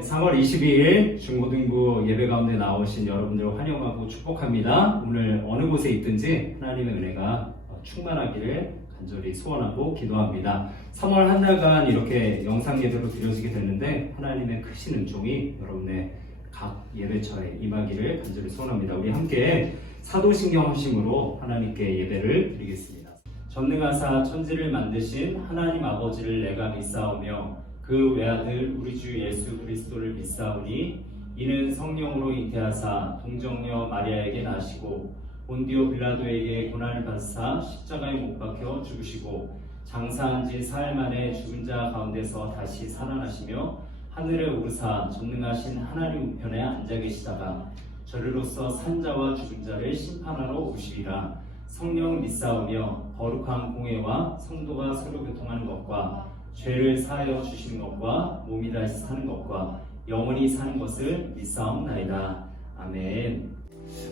3월 22일 중고등부 예배 가운데 나오신 여러분들을 환영하고 축복합니다. 오늘 어느 곳에 있든지 하나님의 은혜가 충만하기를 간절히 소원하고 기도합니다. 3월 한 달간 이렇게 영상 예배로 드려지게 됐는데 하나님의 크신 은총이 여러분의 각 예배처에 임하기를 간절히 소원합니다. 우리 함께 사도신경 하심으로 하나님께 예배를 드리겠습니다. 전능하사 천지를 만드신 하나님 아버지를 내가 믿사오며 그 외아들 우리 주 예수 그리스도를 믿사오니 이는 성령으로 잉태하사 동정녀 마리아에게 나시고 본디오 빌라도에게 고난을 받으사 십자가에 못 박혀 죽으시고 장사한 지 사흘 만에 죽은 자 가운데서 다시 살아나시며 하늘에 오르사 전능하신 하나님 우편에 앉아 계시다가 저리로서 산 자와 죽은 자를 심판하러 오시리라. 성령 믿사오며 거룩한 공회와 성도가 서로 교통하는 것과 죄를 사하여 주시는 것과 몸이 다시 사는 것과 영원히 사는 것을 믿사옵나이다. 아멘.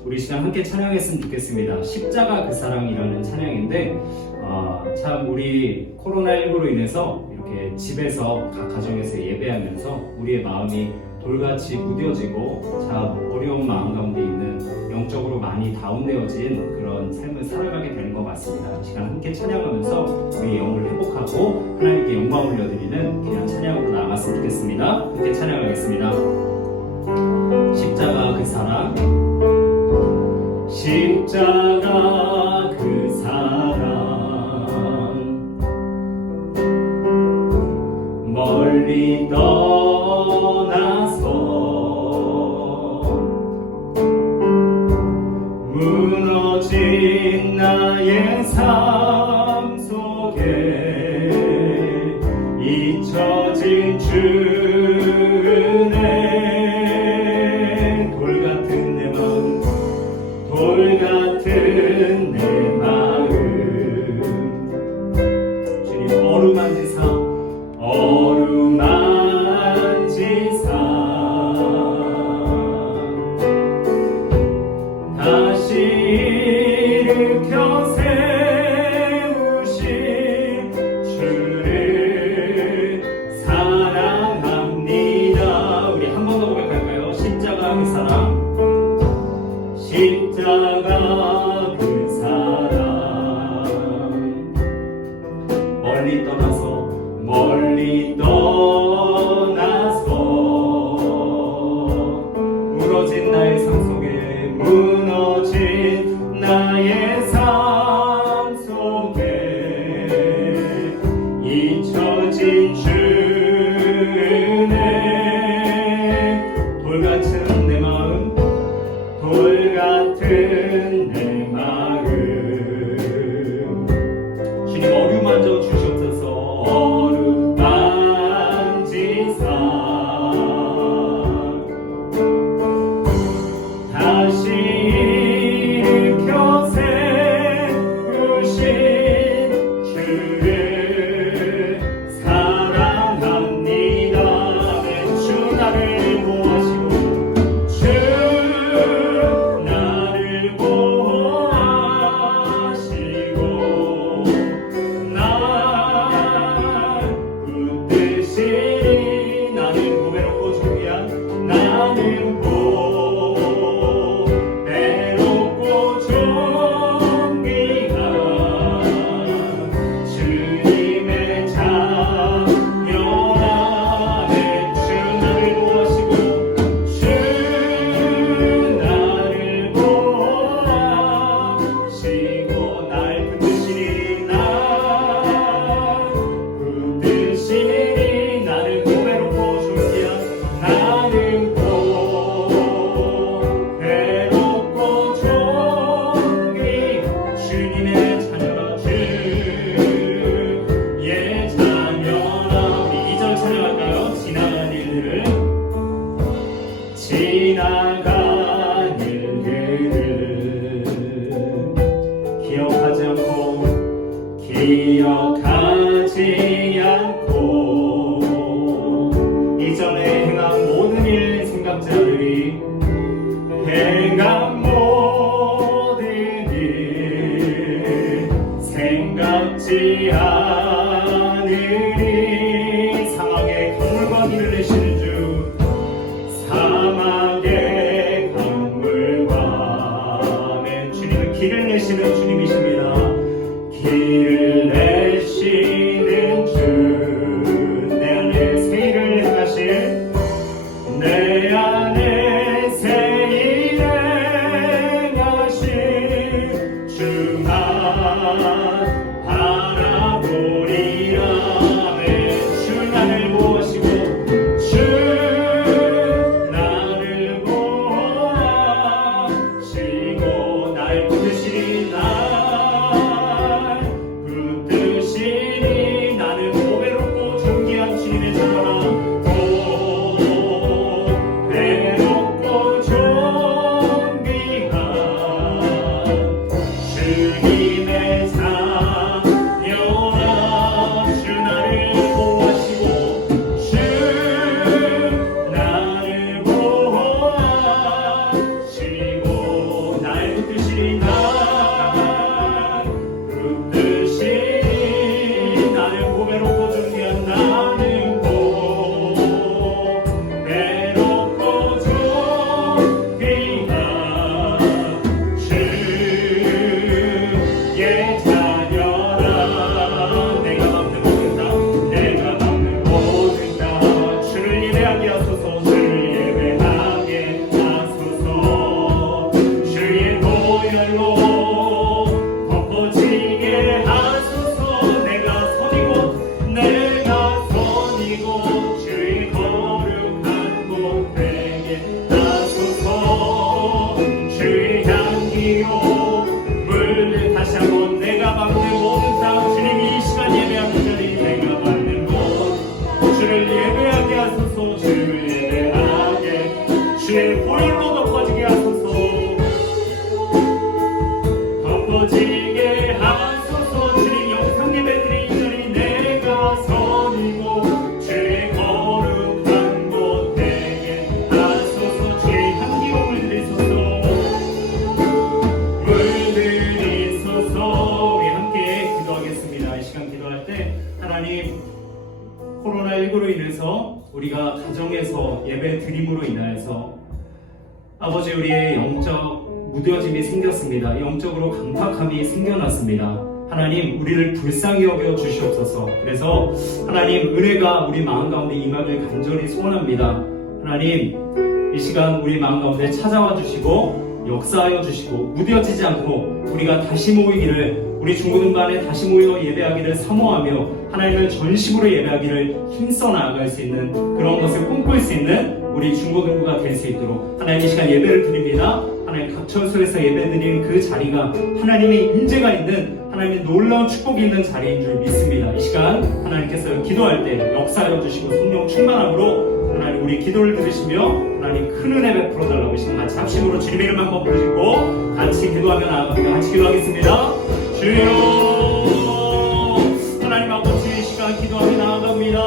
우리 시간 함께 찬양했으면 좋겠습니다. 십자가 그 사랑이라는 찬양인데 참 우리 코로나19로 인해서 이렇게 집에서 각 가정에서 예배하면서 우리의 마음이 돌같이 무뎌지고 참 어려운 마음 가운데 있는 영적으로 많이 다운되어진 그런 삶을 살아가게 되는 것 같습니다. 이 시간 함께 찬양하면서 우리 영을 회복하고 하나님께 영광 올려드리는 귀한 찬양으로 나아갔으면 좋겠습니다. 함께 찬양하겠습니다. 십자가 그 사랑, 십자가 그 사랑, 멀리 떠나서 무너진 나의 삶 속에 잊혀진 주의 은혜, 돌같은 내 마음, 돌같은 내 마음, 주님 어루만지사 다시 일으켜 세우신 주를 사랑합니다. 우리 한 번 더 고백할까요? 십자가 그 사랑, 십자가 그 사랑, 멀리 떠나서 무너진 나의 삶 속에, 무너진 나의 삶 속에 잊혀진 주 은혜, 돌같은 내 마음, 돌같은 내 마음, 주님 어루만져 주시옵소서. 다시 일으켜 세우신 주를 사랑합니다. 주 나를 보호하시고, 주 나를 보호하시고 날 붙드시니, 나는 고배롭고 존귀한, 나는 지나간 일들을 기억하지 않고 이전에 행한 모든 일 생각지 않으리, 행한 모든 일 생각지 않으리. 상황에 강물과 길을 내시는 주, 길을 내시는 주님이십니다. 길을 내시는 주 내 안에 새 일을 행하실 내 안에 새 일을 행하실 주만 바라보리라. 주 나를 보호하시고 주 나를 보호하시고 날 붙드시리 날 붙드시리. 나는 보배롭고 존귀한 주님의 자녀라. 보배롭고 존귀한 주님의 자녀라. 주 나를 보호하시고 주 나를 보호하시고 날 붙드시리 날 붙드시리. 나는 보배롭고 존귀한 나는 보배롭고 존귀한 주의 자녀라. 내가 막는 모든 다 내가 막는 모든 다 주를 예배하게 하소서. 주를 예배하게 하소서. 주의 보혈로 덮어지게 하소서. 내가 선이고 주의 거룩한 곳 되게 하소서. 주의 향기로 물들 다시 한번 내가 막는 모든 땅 주님이 이 시간 예배하는 자리 내가 막는 곳 주를 예배하게 하소서. 주를 예배하게 주의 보혈로 덮어지게 하소서. 덮어지게 하소서. 주님 영상 예배드린 이 자리 내가 선이고 주의 거룩한 곳 되게 하소서. 주의 향기로 물들이소서. 물들이소서. 우리 함께 기도하겠습니다. 이 시간 기도할 때 하나님 코로나19로 인해서 우리가 가정에서 예배 드림으로 인하여서 아버지 우리의 영적 무뎌짐이 생겼습니다. 영적으로 강팍함이 생겨났습니다. 하나님 우리를 불쌍히 여겨 주시옵소서. 그래서 하나님 은혜가 우리 마음 가운데 임하길 간절히 소원합니다. 하나님 이 시간 우리 마음 가운데 찾아와 주시고 역사하여 주시고 무뎌지지 않고 우리가 다시 모이기를 우리 중고등반에 다시 모여 예배하기를 사모하며 하나님을 전심으로 예배하기를 힘써 나아갈 수 있는 그런 것을 꿈꿀 수 있는 우리 중고등부가 될 수 있도록 하나님 이 시간 예배를 드립니다. 하나님 각 처소에서 예배드리는 그 자리가 하나님의 임재가 있는 하나님의 놀라운 축복이 있는 자리인 줄 믿습니다. 이 시간 하나님께서 기도할 때 역사하여 주시고 성령 충만함으로 하나님 우리 기도를 들으시며 하나님 큰 은혜 베풀어 달라고 하시는 같이 합심으로 주님의 이름 한번 부르시고 같이 기도하며 나아갑니다. 같이 기도하겠습니다. 주여 하나님 아버지 이 시간 기도하며 나아갑니다.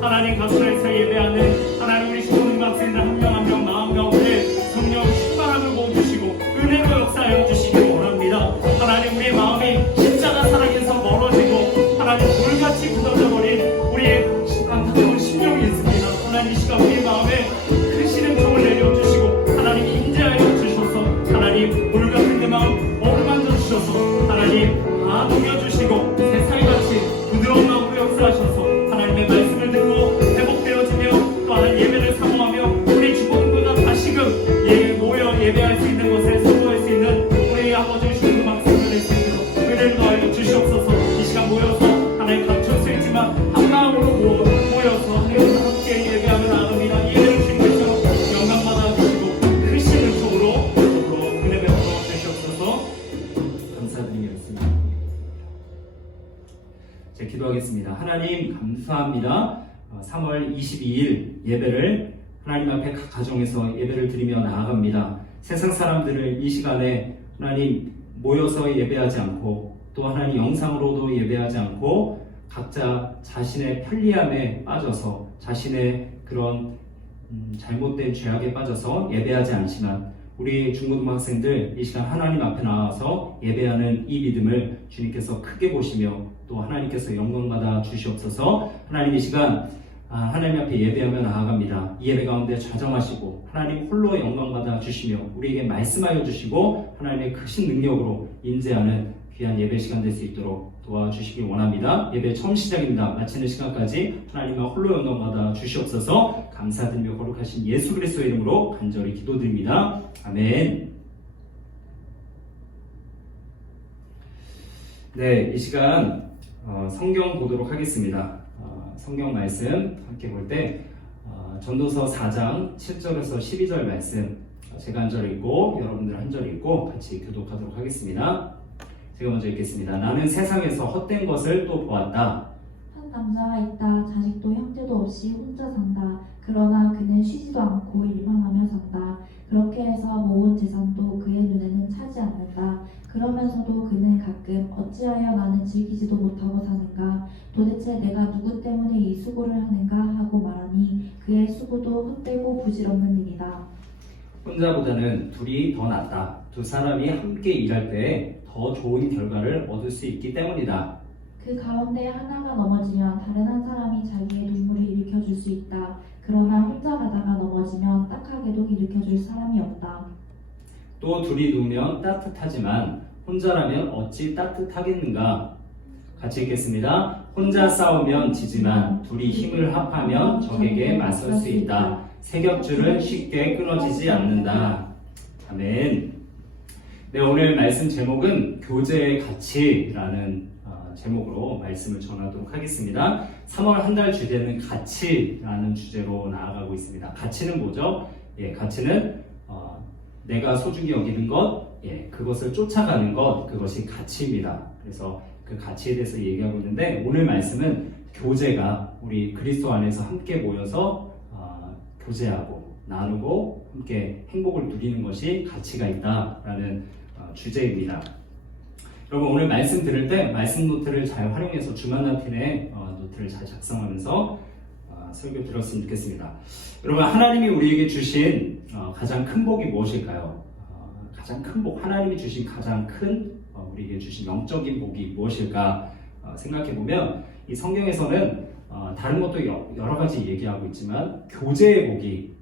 하나님 가수에서 예배하는 하나님 우리 신부님 학생들 한 명 한 명 마음 가운데 성령 충만함을 부어주시고 은혜로 역사하여 주시기 원합니다. 하나님 우리의 마음이 십자가 사랑에서 멀어지고 하나님 돌같이 굳어져 버린 우리의 안타까운 심령이 있습니다. 하나님 이 시간 우리의 마음에 크신 은총을 내려주시고 하나님 인자하여 주셔서 하나님 돌같은 내 마음 어루만져 주셔서 하나님 다 녹여주시고 새살같이 부드러운 마음으로 역사하셔서 하나님의 말씀을 듣고 회복되어지며 또한 예배를 사모하며 우리 주공부가 다시금 모여 예배할 수 있는 것을 선포할 수 있는 우리 아버지 주님 말씀을 낼 수 있도록 은혜를 더하여 주시옵소서. 이 시간 모여서 하나님 감출 수 있지만 한 마음으로 모여서 하나님과 함께 예배하며 나갑니다. 예배를 주님께서 영광 받아 주시고 크신 은총으로 은혜 베풀어 주시옵소서. 감사드리겠습니다. 제 기도하겠습니다. 하나님 감사합니다. 3월 22일 예배를 하나님 앞에 각 가정에서 예배를 드리며 나아갑니다. 세상 사람들을 이 시간에 하나님 모여서 예배하지 않고 또 하나님 영상으로도 예배하지 않고 각자 자신의 편리함에 빠져서 자신의 그런 잘못된 죄악에 빠져서 예배하지 않지만 우리 중고등부 학생들 이 시간 하나님 앞에 나와서 예배하는 이 믿음을 주님께서 크게 보시며 또 하나님께서 영광받아 주시옵소서. 하나님 이 시간 하나님 앞에 예배하며 나아갑니다. 이 예배 가운데 좌정하시고 하나님 홀로 영광받아 주시며 우리에게 말씀하여 주시고 하나님의 크신 능력으로 임재하는 귀한 예배 시간 될 수 있도록 도와주시길 원합니다. 예배 처음 시작입니다. 마치는 시간까지 하나님의 홀로 영광받아 주시옵소서. 감사드리며 거룩하신 예수 그리스도의 이름으로 간절히 기도드립니다. 아멘. 네, 이 시간 성경 보도록 하겠습니다. 성경 말씀 함께 볼 때 전도서 4장 7절에서 12절 말씀 제가 한 절 읽고 여러분들 한 절 읽고 같이 교독하도록 하겠습니다. 제가 먼저 읽겠습니다. 나는 세상에서 헛된 것을 또 보았다. 한 남자가 있다. 자식도 형제도 없이 혼자 산다. 그러나 그는 쉬지도 않고 일만 하며 산다. 그렇게 해서 모은 재산도 그의 눈에는 차지 않는다. 그러면서도 그는 가끔 어찌하여 나는 즐기지도 못하고 사는가? 도대체 내가 누구 때문에 이 수고를 하는가? 하고 말하니 그의 수고도 헛되고 부질없는 일이다. 혼자보다는 둘이 더 낫다. 두 사람이 함께 일할 때 더 좋은 결과를 얻을 수 있기 때문이다. 그 가운데 하나가 넘어지면 다른 한 사람이 자기의 눈물을 일으켜줄 수 있다. 그러나 혼자 가다가 넘어지면 딱하게도 일으켜줄 사람이 없다. 또 둘이 누우면 따뜻하지만 혼자라면 어찌 따뜻하겠는가? 같이 읽겠습니다. 혼자 싸우면 지지만 둘이 힘을 합하면 적에게 맞설 수 있다. 새 겹줄은 쉽게 끊어지지 않는다. 아멘. 네, 오늘 말씀 제목은 교제의 가치라는 제목으로 말씀을 전하도록 하겠습니다. 3월 한 달 주제는 가치라는 주제로 나아가고 있습니다. 가치는 뭐죠? 가치는 내가 소중히 여기는 것, 그것을 쫓아가는 것, 그것이 가치입니다. 그래서 그 가치에 대해서 얘기하고 있는데 오늘 말씀은 교제가 우리 그리스도 안에서 함께 모여서 교제하고 나누고 함께 행복을 누리는 것이 가치가 있다라는 주제입니다. 여러분 오늘 말씀 들을 때 말씀 노트를 잘 활용해서 주말 나틴에 노트를 잘 작성하면서 설교 들었으면 좋겠습니다. 여러분 하나님이 우리에게 주신 가장 큰 복이 무엇일까요? 가장 큰 복, 하나님이 주신 가장 큰 우리에게 주신 영적인 복이 무엇일까 생각해 보면 이 성경에서는 다른 것도 여러 가지 얘기하고 있지만 교제의 복이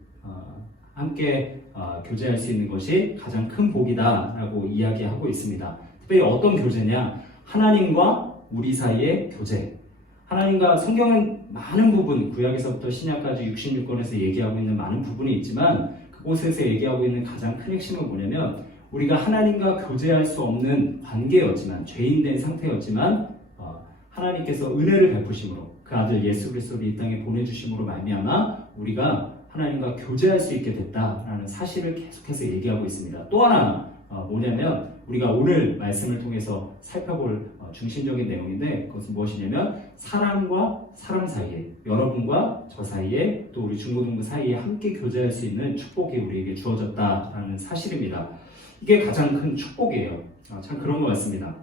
함께 교제할 수 있는 것이 가장 큰 복이다라고 이야기하고 있습니다. 특별히 어떤 교제냐? 하나님과 우리 사이의 교제. 하나님과 성경은 많은 부분, 구약에서부터 신약까지 66권에서 얘기하고 있는 많은 부분이 있지만 그곳에서 얘기하고 있는 가장 큰 핵심은 뭐냐면 우리가 하나님과 교제할 수 없는 관계였지만 죄인된 상태였지만 하나님께서 은혜를 베푸심으로 그 아들 예수 그리스도를 이 땅에 보내주심으로 말미암아 우리가 하나님과 교제할 수 있게 됐다라는 사실을 계속해서 얘기하고 있습니다. 또 하나 뭐냐면 우리가 오늘 말씀을 통해서 살펴볼 중심적인 내용인데 그것은 무엇이냐면 사람과 사람 사이에 여러분과 저 사이에 또 우리 중고등부 사이에 함께 교제할 수 있는 축복이 우리에게 주어졌다라는 사실입니다. 이게 가장 큰 축복이에요. 참 그런 것 같습니다.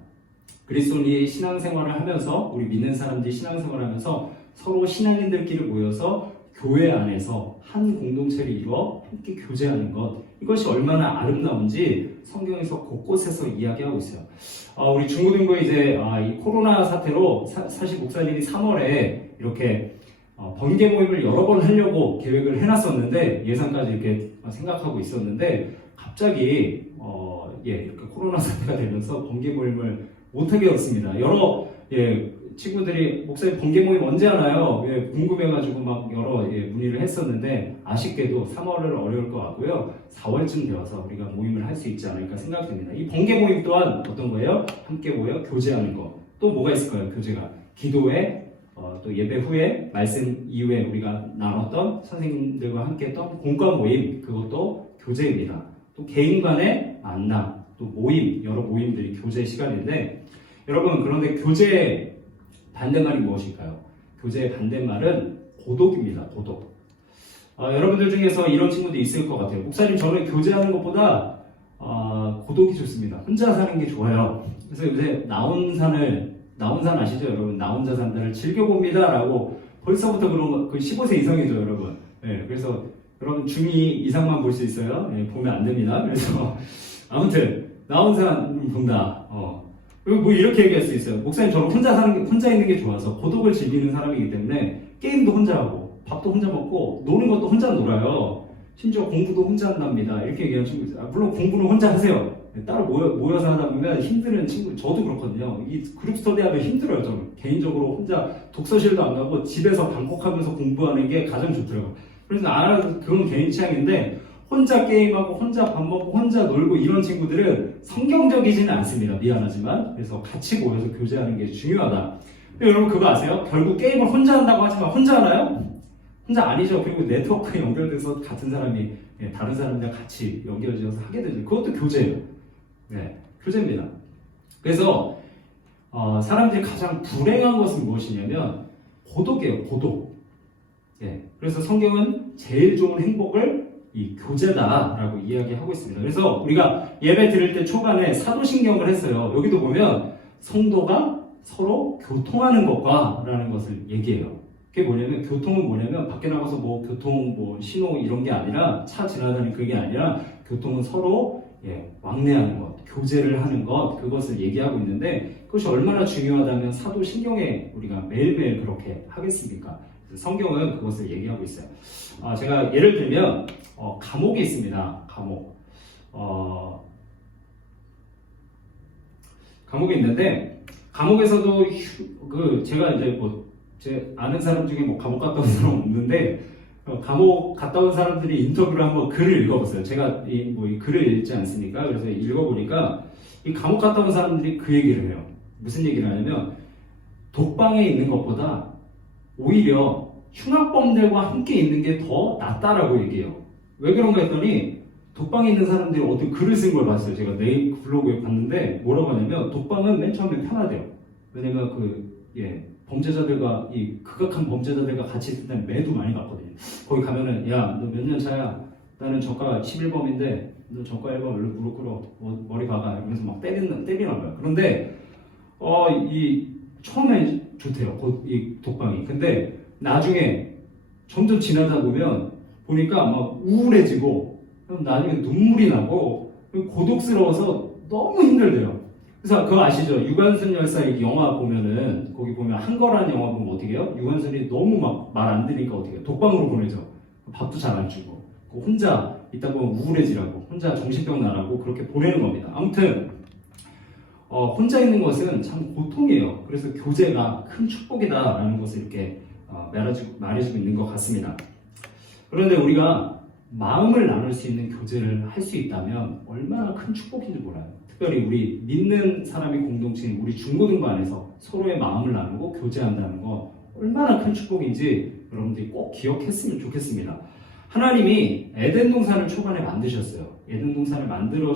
그리스도인이 신앙생활을 하면서 우리 믿는 사람들이 신앙생활을 하면서 서로 신앙인들끼리 모여서 교회 안에서 한 공동체를 이루어 함께 교제하는 것 이것이 얼마나 아름다운지 성경에서 곳곳에서 이야기하고 있어요. 우리 중고등부에 이제 이 코로나 사태로 사실 목사님이 3월에 이렇게 번개 모임을 여러 번 하려고 계획을 해놨었는데 예산까지 이렇게 생각하고 있었는데 갑자기 이렇게 코로나 사태가 되면서 번개 모임을 못하게 됐습니다. 여러 친구들이 목사님 번개 모임 언제 하나요? 궁금해가지고 막 여러 문의를 했었는데 아쉽게도 3월은 어려울 것 같고요. 4월쯤 되어서 우리가 모임을 할 수 있지 않을까 생각됩니다. 이 번개 모임 또한 어떤 거예요? 함께 모여 교제하는 거. 또 뭐가 있을까요? 교제가 기도회, 또 예배 후에 말씀 이후에 우리가 나눴던 선생님들과 함께 했던 공과 모임 그것도 교제입니다. 또 개인 간의 만남, 또 모임, 여러 모임들이 교제 시간인데 여러분 그런데 교제의 반대말이 무엇일까요? 교제의 반대말은 고독입니다. 고독. 여러분들 중에서 이런 친구도 있을 것 같아요. 목사님 저는 교제하는 것보다 고독이 좋습니다. 혼자 사는 게 좋아요. 그래서 요새 나온산 아시죠 여러분? 나 혼자 산다를 즐겨봅니다 라고 벌써부터 그런 거 15세 이상이죠 여러분. 그래서 여러분 중2 이상만 볼 수 있어요. 보면 안 됩니다. 그래서 아무튼 나온산 본다. 그리고 뭐 이렇게 얘기할 수 있어요. 목사님 저는 혼자 있는 게 좋아서 고독을 즐기는 사람이기 때문에 게임도 혼자 하고 밥도 혼자 먹고 노는 것도 혼자 놀아요. 심지어 공부도 혼자 한답니다. 이렇게 얘기하는 친구 있어요. 물론 공부는 혼자 하세요. 따로 모여서 하다 보면 힘드는 친구, 저도 그렇거든요. 이 그룹 스터디 하면 힘들어요. 저는 개인적으로 혼자 독서실도 안 가고 집에서 방콕하면서 공부하는 게 가장 좋더라고요. 그래서 그건 개인 취향인데, 혼자 게임하고 혼자 밥 먹고 혼자 놀고 이런 친구들은 성경적이지는 않습니다. 미안하지만. 그래서 같이 모여서 교제하는 게 중요하다. 근데 여러분 그거 아세요? 결국 게임을 혼자 한다고 하지만 혼자 하나요? 혼자 아니죠. 그리고 네트워크에 연결돼서 같은 사람이 다른 사람들과 같이 연결지어서 하게 되죠. 그것도 교제예요. 네, 교제입니다. 그래서 사람들이 가장 불행한 것은 무엇이냐면 고독이에요. 고독. 예, 그래서 성경은 제일 좋은 행복을 이 교제다라고 이야기하고 있습니다. 그래서 우리가 예배 드릴 때 초반에 사도신경을 했어요. 여기도 보면 성도가 서로 교통하는 것과 라는 것을 얘기해요. 그게 뭐냐면, 교통은 뭐냐면 밖에 나가서 뭐 교통 뭐 신호 이런 게 아니라, 차 지나다니는 그게 아니라, 교통은 서로 왕래하는 것, 교제를 하는 것, 그것을 얘기하고 있는데, 그것이 얼마나 중요하다면 사도신경에 우리가 매일매일 그렇게 하겠습니까? 성경은 그것을 얘기하고 있어요. 제가 예를 들면 감옥이 있습니다. 감옥이 있는데, 감옥에서도 제가 이제 제 아는 사람 중에 감옥 갔다 온 사람 없는데, 감옥 갔다 온 사람들이 인터뷰를 한번 글을 읽어봤어요. 제가 이 글을 읽지 않습니까? 그래서 읽어보니까 이 감옥 갔다 온 사람들이 그 얘기를 해요. 무슨 얘기를 하냐면, 독방에 있는 것보다 오히려 흉악범들과 함께 있는 게 더 낫다라고 얘기해요. 왜 그런가 했더니, 독방에 있는 사람들이 어떤 글을 쓴 걸 봤어요. 제가 네이버 블로그에 봤는데 뭐라고 하냐면, 독방은 맨 처음에 편하대요. 왜냐면 범죄자들과, 이 극악한 범죄자들과 같이 있을 때는 매도 많이 받거든요. 거기 가면은, 야, 너 몇 년 차야? 나는 저가 11범인데 너 저가 1범 무릎 꿇어, 머리 박아, 이러면서 막 때리나 봐요. 그런데 처음에 좋대요, 이 독방이. 근데 나중에 점점 지나다 보니까 막 우울해지고, 나중에 눈물이 나고 고독스러워서 너무 힘들대요. 그래서 그거 아시죠? 유관순 열사의 영화 보면은, 거기 보면 한거라는 영화 보면 어떻게 해요? 유관순이 너무 막 말 안 들으니까 어떻게 해요? 독방으로 보내죠. 밥도 잘 안 주고, 혼자 있다 보면 우울해지라고, 혼자 정신병 나라고 그렇게 보내는 겁니다. 아무튼 혼자 있는 것은 참 고통이에요. 그래서 교제가 큰 축복이다라는 것을 이렇게 말해주고 있는 것 같습니다. 그런데 우리가 마음을 나눌 수 있는 교제를 할 수 있다면 얼마나 큰 축복인지 몰라요. 특별히 우리 믿는 사람의 공동체인 우리 중고등부 안에서 서로의 마음을 나누고 교제한다는 거 얼마나 큰 축복인지 여러분들이 꼭 기억했으면 좋겠습니다. 하나님이 에덴 동산을 초반에 만드셨어요. 에덴 동산을 만들어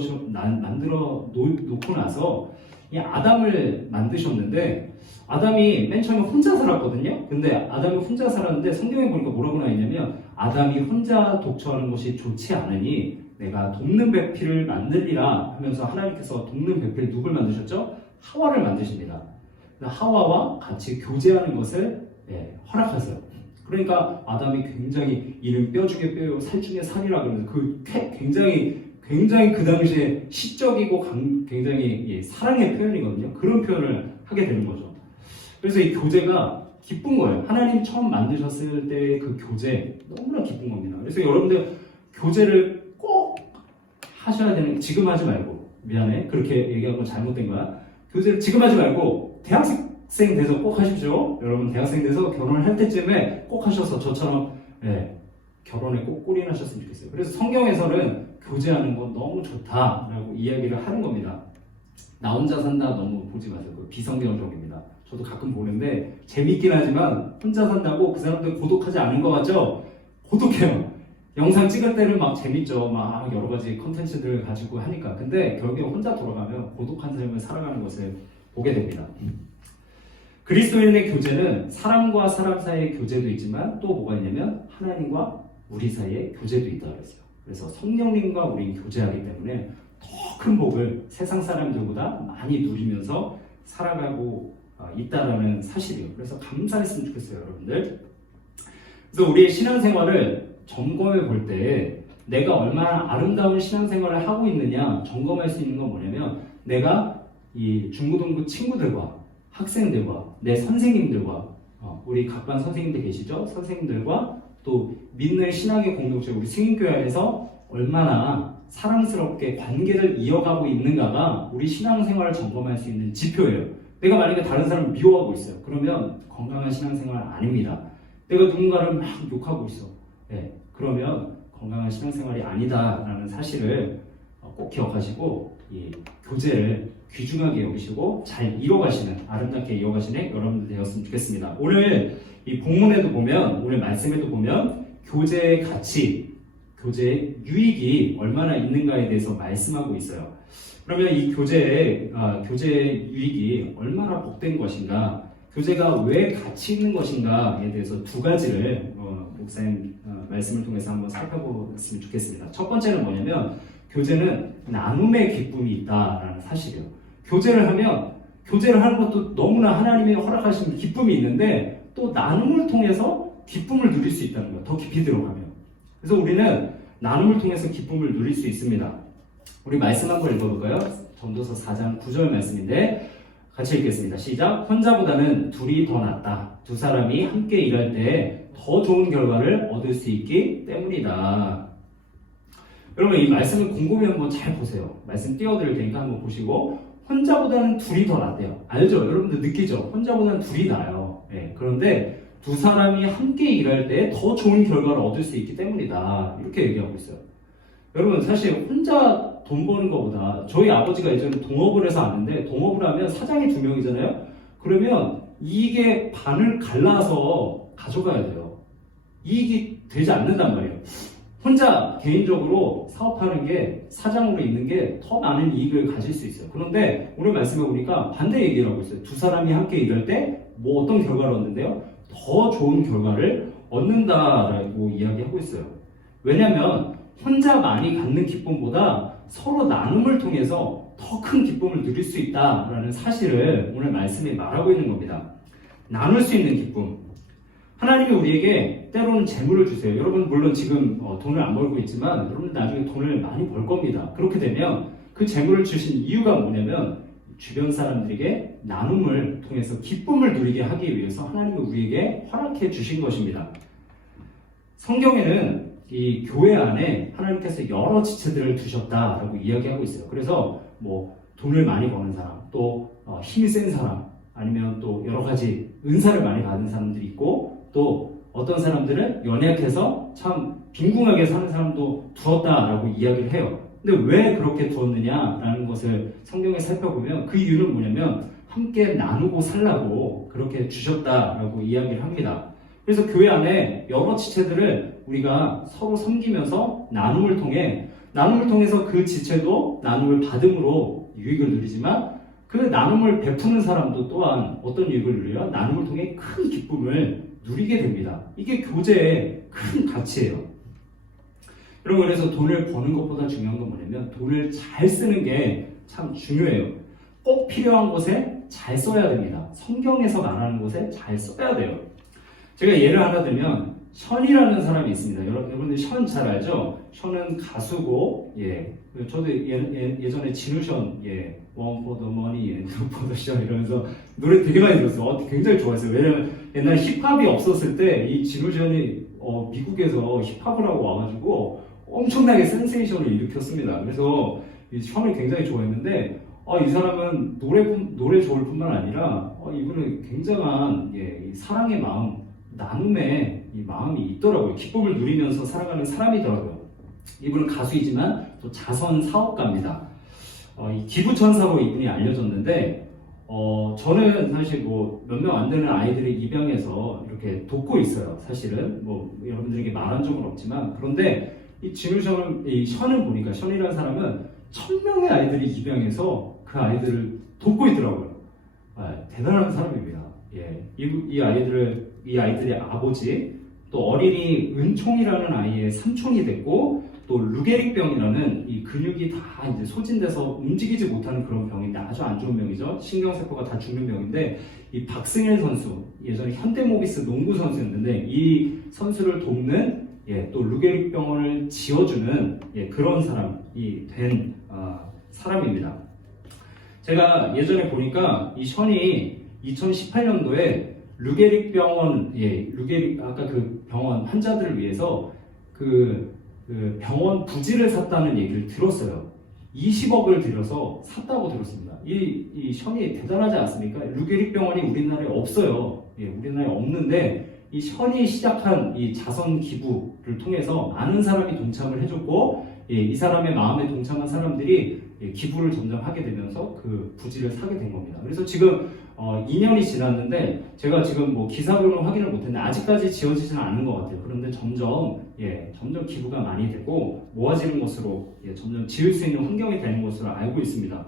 놓고 나서 이 아담을 만드셨는데, 아담이 맨 처음에 혼자 살았거든요. 근데 아담이 혼자 살았는데 성경에 보니까 뭐라고 나와 있냐면, 아담이 혼자 독처하는 것이 좋지 않으니 내가 돕는 배필을 만들리라 하면서 하나님께서 돕는 배필 누굴 만드셨죠? 하와를 만드십니다. 하와와 같이 교제하는 것을 허락하세요. 그러니까 아담이 굉장히 이는 뼈 중에 뼈요 살 중에 살이라 그러면서 굉장히 그 당시에 시적이고 굉장히 사랑의 표현이거든요. 그런 표현을 하게 되는 거죠. 그래서 이 교제가 기쁜 거예요. 하나님 처음 만드셨을 때 그 교제 너무나 기쁜 겁니다. 그래서 여러분들 교제를 꼭 하셔야 되는, 지금 하지 말고, 미안해, 그렇게 얘기한 건 잘못된 거야. 교제를 지금 하지 말고 대학생 돼서 꼭 하십시오. 여러분 대학생 돼서 결혼을 할 때쯤에 꼭 하셔서 저처럼 결혼에 꼭 꼴인하셨으면 좋겠어요. 그래서 성경에서는 교제하는 건 너무 좋다라고 이야기를 하는 겁니다. 나 혼자 산다 너무 보지 마세요. 그 비성경적입니다. 저도 가끔 보는데 재밌긴 하지만 혼자 산다고 그 사람들 고독하지 않은 것 같죠? 고독해요. 영상 찍을 때는 막 재밌죠. 막 여러 가지 컨텐츠들 가지고 하니까. 근데 결국에 혼자 돌아가면 고독한 삶을 살아가는 것을 보게 됩니다. 그리스도인의 교제는 사람과 사람 사이의 교제도 있지만 또 뭐가 있냐면 하나님과 우리 사이의 교제도 있다고 했어요. 그래서 성령님과 우리는 교제하기 때문에 더 큰 복을 세상 사람들보다 많이 누리면서 살아가고 있다라는 사실이에요. 그래서 감사했으면 좋겠어요, 여러분들. 그래서 우리의 신앙생활을 점검해 볼 때 내가 얼마나 아름다운 신앙생활을 하고 있느냐 점검할 수 있는 건 뭐냐면, 내가 이 중고등부 친구들과 학생들과 내 선생님들과 우리 각반 선생님들 계시죠? 선생님들과 또 믿는 신앙의 공동체 우리 승인교회 안에서 얼마나 사랑스럽게 관계를 이어가고 있는가가 우리 신앙생활을 점검할 수 있는 지표예요. 내가 만약에 다른 사람을 미워하고 있어요. 그러면 건강한 신앙생활 아닙니다. 내가 누군가를 막 욕하고 있어. 그러면 건강한 신앙생활이 아니다라는 사실을 꼭 기억하시고 이 교제를 귀중하게 여기시고 잘 이뤄가시는 아름답게 이어가시는 여러분들 되었으면 좋겠습니다. 오늘 이 본문에도 보면 오늘 말씀에도 보면 교제의 가치, 교제의 유익이 얼마나 있는가에 대해서 말씀하고 있어요. 그러면 이 교제의 유익이 얼마나 복된 것인가, 교제가 왜 가치 있는 것인가에 대해서 두 가지를 목사님 말씀을 통해서 한번 살펴보았으면 좋겠습니다. 첫 번째는 뭐냐면 교제는 나눔의 기쁨이 있다라는 사실이에요. 교제를 하는 것도 너무나 하나님의 허락하신 기쁨이 있는데 또 나눔을 통해서 기쁨을 누릴 수 있다는 거예요. 더 깊이 들어가면. 그래서 우리는 나눔을 통해서 기쁨을 누릴 수 있습니다. 우리 말씀 한번 읽어볼까요? 전도서 4장 9절 말씀인데 같이 읽겠습니다. 시작. 혼자보다는 둘이 더 낫다. 두 사람이 함께 일할 때 더 좋은 결과를 얻을 수 있기 때문이다. 여러분 이 말씀을 곰곰이 한번 잘 보세요. 말씀 띄워드릴 테니까 한번 보시고 혼자보다는 둘이 더 낫대요. 알죠? 여러분들 느끼죠? 혼자보다는 둘이 나아요. 그런데 두 사람이 함께 일할 때 더 좋은 결과를 얻을 수 있기 때문이다. 이렇게 얘기하고 있어요. 여러분 사실 혼자 돈 버는 것보다 저희 아버지가 예전에 동업을 해서 아는데 동업을 하면 사장이 2명이잖아요. 그러면 이익의 반을 갈라서 가져가야 돼요. 이익이 되지 않는단 말이에요. 혼자 개인적으로 사업하는 게 사장으로 있는 게 더 많은 이익을 가질 수 있어요. 그런데 오늘 말씀해 보니까 반대 얘기를 하고 있어요. 두 사람이 함께 일할 때 뭐 어떤 결과를 얻는데요? 더 좋은 결과를 얻는다라고 이야기하고 있어요. 왜냐하면 혼자 많이 갖는 기쁨보다 서로 나눔을 통해서 더 큰 기쁨을 누릴 수 있다라는 사실을 오늘 말씀에 말하고 있는 겁니다. 나눌 수 있는 기쁨. 하나님이 우리에게 때로는 재물을 주세요. 여러분 물론 지금 돈을 안 벌고 있지만 여러분 나중에 돈을 많이 벌 겁니다. 그렇게 되면 그 재물을 주신 이유가 뭐냐면 주변 사람들에게 나눔을 통해서 기쁨을 누리게 하기 위해서 하나님이 우리에게 허락해 주신 것입니다. 성경에는 이 교회 안에 하나님께서 여러 지체들을 두셨다라고 이야기하고 있어요. 그래서 뭐 돈을 많이 버는 사람, 또 힘이 센 사람, 아니면 또 여러 가지 은사를 많이 받은 사람들이 있고 또 어떤 사람들은 연약해서 참 빈궁하게 사는 사람도 두었다라고 이야기를 해요. 근데 왜 그렇게 두었느냐라는 것을 성경에 살펴보면 그 이유는 뭐냐면 함께 나누고 살라고 그렇게 주셨다라고 이야기를 합니다. 그래서 교회 안에 여러 지체들을 우리가 서로 섬기면서 나눔을 통해서 그 지체도 나눔을 받음으로 유익을 누리지만 그 나눔을 베푸는 사람도 또한 어떤 유익을 누려요? 나눔을 통해 큰 기쁨을 누리게 됩니다. 이게 교제의 큰 가치예요. 여러분 그래서 돈을 버는 것보다 중요한 건 뭐냐면 돈을 잘 쓰는 게 참 중요해요. 꼭 필요한 곳에 잘 써야 됩니다. 성경에서 말하는 곳에 잘 써야 돼요. 제가 예를 하나 들면 션이라는 사람이 있습니다. 여러분들 션 잘 알죠? 션은 가수고 저도 예전에 진우션 One for the money and two for the show 이러면서 노래 되게 많이 들었어요. 굉장히 좋아했어요. 왜냐면 옛날에 힙합이 없었을 때 이 진우션이 미국에서 힙합을 하고 와가지고 엄청나게 센세이션을 일으켰습니다. 그래서 이 션을 굉장히 좋아했는데 이 사람은 노래 좋을 뿐만 아니라 이분은 굉장한 이 사랑의 마음, 나눔의 이 마음이 있더라고요. 기쁨을 누리면서 살아가는 사람이더라고요. 이분은 가수이지만 또 자선 사업가입니다. 이 기부천사로 이분이 알려졌는데 저는 사실 뭐 몇 명 안 되는 아이들을 입양해서 이렇게 돕고 있어요. 사실은 뭐 여러분들에게 말한 적은 없지만 그런데 이 션을 보니까 션이라는 사람은 1000명의 아이들을 입양해서 그 아이들을 돕고 있더라고요. 대단한 사람입니다. 이 아이들의 아버지 또 어린이 은총이라는 아이의 삼촌이 됐고 또 루게릭병이라는 이 근육이 다 이제 소진돼서 움직이지 못하는 그런 병인데 아주 안 좋은 병이죠. 신경세포가 다 죽는 병인데 이 박승일 선수 예전에 현대모비스 농구 선수였는데 이 선수를 돕는 또 루게릭병원을 지어주는 그런 사람이 된 사람입니다. 제가 예전에 보니까 이 션이 2018년도에 루게릭 병원, 루게릭 아까 그 병원 환자들을 위해서 그 병원 부지를 샀다는 얘기를 들었어요. 20억을 들여서 샀다고 들었습니다. 이 션이 대단하지 않습니까? 루게릭 병원이 우리나라에 없어요. 우리나라에 없는데 이 션이 시작한 이 자선 기부를 통해서 많은 사람이 동참을 해줬고, 이 사람의 마음에 동참한 사람들이 기부를 점점 하게 되면서 그 부지를 사게 된 겁니다. 그래서 지금 2년이 지났는데 제가 지금 뭐 기사별로 확인을 못했는데 아직까지 지어지지는 않은 것 같아요. 그런데 점점 기부가 많이 되고 모아지는 것으로 점점 지을 수 있는 환경이 되는 것으로 알고 있습니다.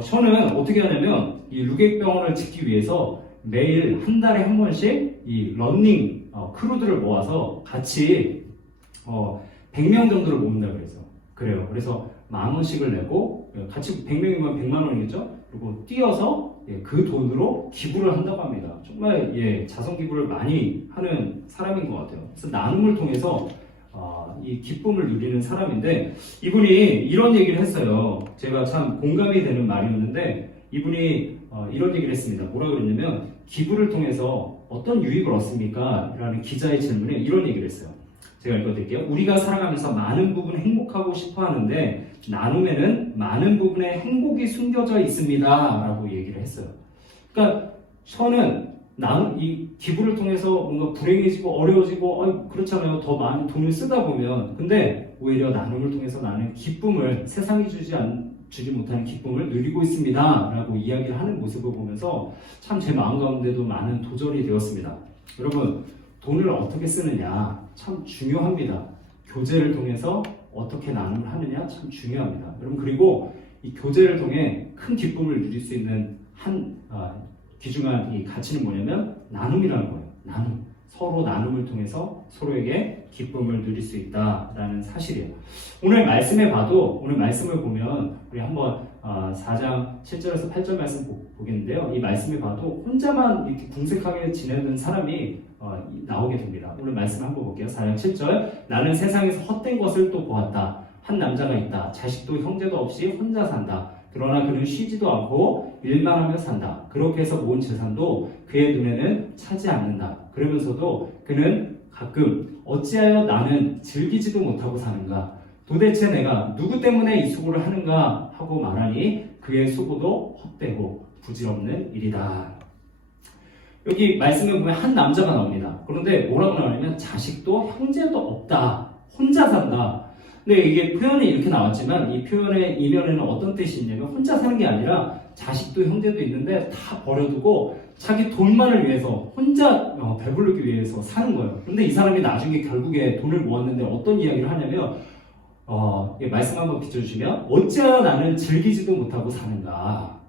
션은 어떻게 하냐면 이 루게릭병원을 짓기 위해서 매일 한 달에 한 번씩 이 러닝 크루들을 모아서 같이 100명 정도를 모은다고 그래요. 그래서 10,000원씩을 내고 같이 100명이면 100만 원이겠죠? 그리고 뛰어서 그 돈으로 기부를 한다고 합니다. 정말 자선 기부를 많이 하는 사람인 것 같아요. 그래서 나눔을 통해서 이 기쁨을 누리는 사람인데 이분이 이런 얘기를 했어요. 제가 참 공감이 되는 말이었는데 이분이 이런 얘기를 했습니다. 뭐라 그랬냐면 기부를 통해서 어떤 유익을 얻습니까? 라는 기자의 질문에 이런 얘기를 했어요. 제가 읽어드릴게요. 우리가 살아가면서 많은 부분 행복하고 싶어 하는데 나눔에는 많은 부분의 행복이 숨겨져 있습니다. 라고 얘기를 했어요. 그러니까 션은 이 기부를 통해서 뭔가 불행해지고 어려워지고 그렇잖아요. 더 많은 돈을 쓰다 보면. 근데 오히려 나눔을 통해서 나는 기쁨을 세상이 주지 못하는 기쁨을 누리고 있습니다. 라고 이야기를 하는 모습을 보면서 참 제 마음 가운데도 많은 도전이 되었습니다. 여러분 돈을 어떻게 쓰느냐 참 중요합니다. 교제를 통해서 어떻게 나눔을 하느냐 참 중요합니다. 여러분 그리고 이 교제를 통해 큰 기쁨을 누릴 수 있는 한 귀중한 이 가치는 뭐냐면 나눔이라는 거예요. 나눔. 서로 나눔을 통해서 서로에게 기쁨을 누릴 수 있다라는 사실이에요. 오늘 말씀을 보면 우리 한번 4장 7절에서 8절 말씀 보겠는데요. 이 말씀을 봐도 혼자만 이렇게 궁색하게 지내는 사람이 나오게 됩니다. 오늘 말씀 한번 볼게요. 4장 7절 나는 세상에서 헛된 것을 또 보았다. 한 남자가 있다. 자식도 형제도 없이 혼자 산다. 그러나 그는 쉬지도 않고 일만 하며 산다. 그렇게 해서 모은 재산도 그의 눈에는 차지 않는다. 그러면서도 그는 가끔 어찌하여 나는 즐기지도 못하고 사는가? 도대체 내가 누구 때문에 이 수고를 하는가? 하고 말하니 그의 수고도 헛되고 부질없는 일이다. 여기 말씀에 보면 한 남자가 나옵니다. 그런데 뭐라고 나오냐면 자식도 형제도 없다. 혼자 산다. 근데 이게 표현이 이렇게 나왔지만 이 표현의 이면에는 어떤 뜻이 있냐면 혼자 사는 게 아니라 자식도 형제도 있는데 다 버려두고 자기 돈만을 위해서 혼자 배부르기 위해서 사는 거예요. 그런데 이 사람이 나중에 결국에 돈을 모았는데 어떤 이야기를 하냐면 말씀 한번 비춰주시면 어찌하여 나는 즐기지도 못하고 사는가.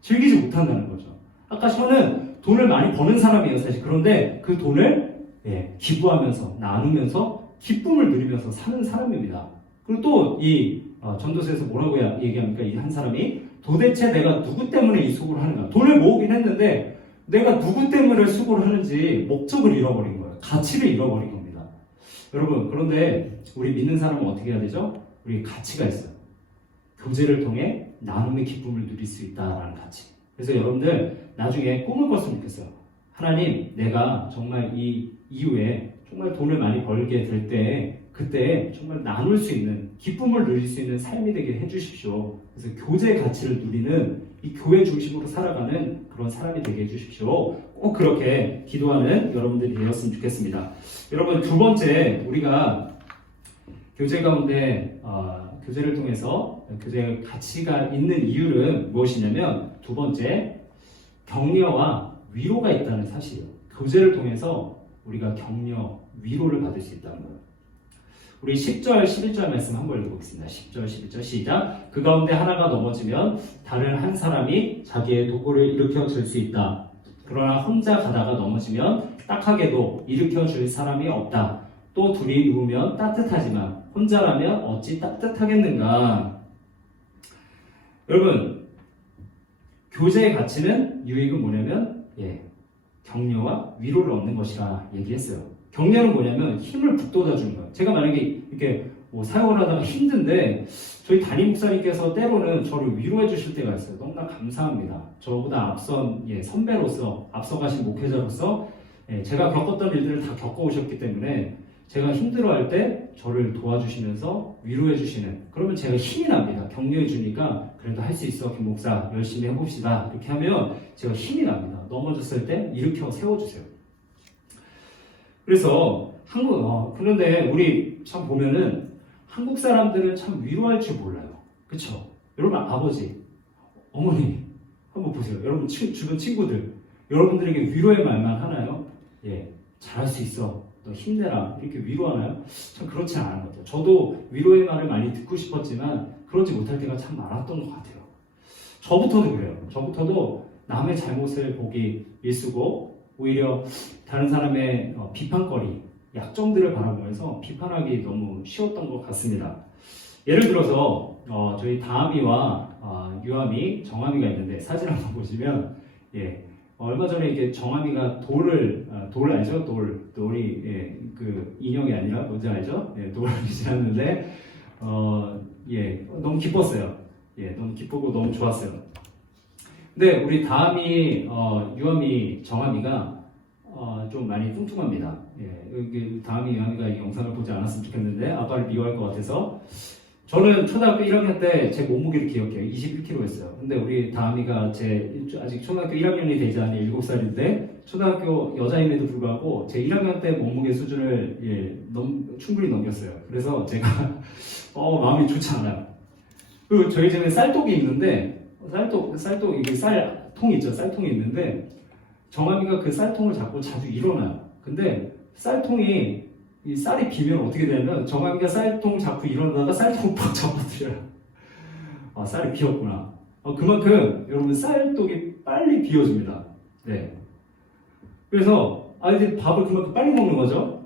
즐기지 못한다는 거죠. 아까 저는 돈을 많이 버는 사람이에요 사실. 그런데 그 돈을 기부하면서 나누면서 기쁨을 누리면서 사는 사람입니다. 그리고 또 이 전도서에서 뭐라고 얘기합니까? 이 한 사람이 도대체 내가 누구 때문에 이 수고를 하는가? 돈을 모으긴 했는데 내가 누구 때문에 수고를 하는지 목적을 잃어버린 거예요. 가치를 잃어버린 겁니다. 여러분 그런데 우리 믿는 사람은 어떻게 해야 되죠? 우리 가치가 있어요. 교제를 통해 나눔의 기쁨을 누릴 수 있다라는 가치. 그래서 여러분들 나중에 꿈을 꿨으면 좋겠어요. 하나님 내가 정말 이 이후에 정말 돈을 많이 벌게 될 때 그때 정말 나눌 수 있는 기쁨을 누릴 수 있는 삶이 되게 해주십시오. 그래서 교제의 가치를 누리는 이 교회 중심으로 살아가는 그런 사람이 되게 해주십시오. 꼭 그렇게 기도하는 여러분들이 되었으면 좋겠습니다. 여러분 두 번째 우리가 교제 가운데 교제를 통해서 교제의 가치가 있는 이유는 무엇이냐면 두 번째 격려와 위로가 있다는 사실이에요. 교제를 통해서 우리가 격려, 위로를 받을 수 있다는 거예요. 우리 10절, 11절 말씀 한번 읽어보겠습니다. 10절, 11절 시작. 그 가운데 하나가 넘어지면 다른 한 사람이 자기의 도구를 일으켜 줄 수 있다. 그러나 혼자 가다가 넘어지면 딱하게도 일으켜 줄 사람이 없다. 또 둘이 누우면 따뜻하지만 혼자라면 어찌 따뜻하겠는가. 여러분 교제의 가치는 유익은 뭐냐면 격려와 위로를 얻는 것이라 얘기했어요. 격려는 뭐냐면 힘을 북돋아 주는 거예요. 제가 만약에 이렇게 뭐 사역을 하다가 힘든데 저희 담임 목사님께서 때로는 저를 위로해 주실 때가 있어요. 너무나 감사합니다. 저보다 앞선 선배로서 앞서가신 목회자로서 제가 겪었던 일들을 다 겪어오셨기 때문에 제가 힘들어할 때 저를 도와주시면서 위로해 주시는, 그러면 제가 힘이 납니다. 격려해 주니까 그래도 할 수 있어 김 목사 열심히 해봅시다 이렇게 하면 제가 힘이 납니다. 넘어졌을 때 일으켜 세워주세요. 그래서 그런데 우리 참 보면은 한국 사람들은 참 위로할 줄 몰라요. 그쵸? 여러분 아버지, 어머니 한번 보세요. 여러분 주변 친구들, 여러분들에게 위로의 말만 하나요? 예, 잘할 수 있어, 너 힘내라 이렇게 위로하나요? 참 그렇지 않은 것 같아요. 저도 위로의 말을 많이 듣고 싶었지만 그러지 못할 때가 참 많았던 것 같아요. 저부터도 그래요. 저부터도 남의 잘못을 보기 일쑤고 오히려 다른 사람의 비판거리, 약점들을 바라보면서 비판하기 너무 쉬웠던 것 같습니다. 예를 들어서 저희 다함이와 유함이, 정함이가 있는데 사진 한번 보시면 얼마 전에 이게 정함이가 돌 알죠? 돌이 그 인형이 아니라 뭔지 알죠? 돌을 지났는데 너무 기뻤어요. 너무 기쁘고 너무 좋았어요. 근데 우리 다함이, 유함이, 정함이가 좀 많이 뚱뚱합니다. 다음이 유함이가 이 영상을 보지 않았으면 좋겠는데 아빠를 미워할 것 같아서, 저는 초등학교 1학년 때 제 몸무게를 기억해요. 21kg였어요. 근데 우리 다음이가 아직 초등학교 1학년이 되지 않은 7살인데 초등학교 여자임에도 불구하고 제 1학년 때 몸무게 수준을 충분히 넘겼어요. 그래서 제가 마음이 좋지 않아요. 그리고 저희 집에 쌀독이 있는데 쌀독 이게 쌀통 있죠. 쌀통이 있는데 정함이가 그 쌀통을 잡고 자주 일어나요. 근데 쌀통이 이 쌀이 비면 어떻게 되냐면 정함이가 쌀통 잡고 일어나다가 쌀통을 팍 접어들여요. 쌀이 비었구나. 그만큼 여러분 쌀독이 빨리 비어집니다. 그래서 아이들이 밥을 그만큼 빨리 먹는 거죠.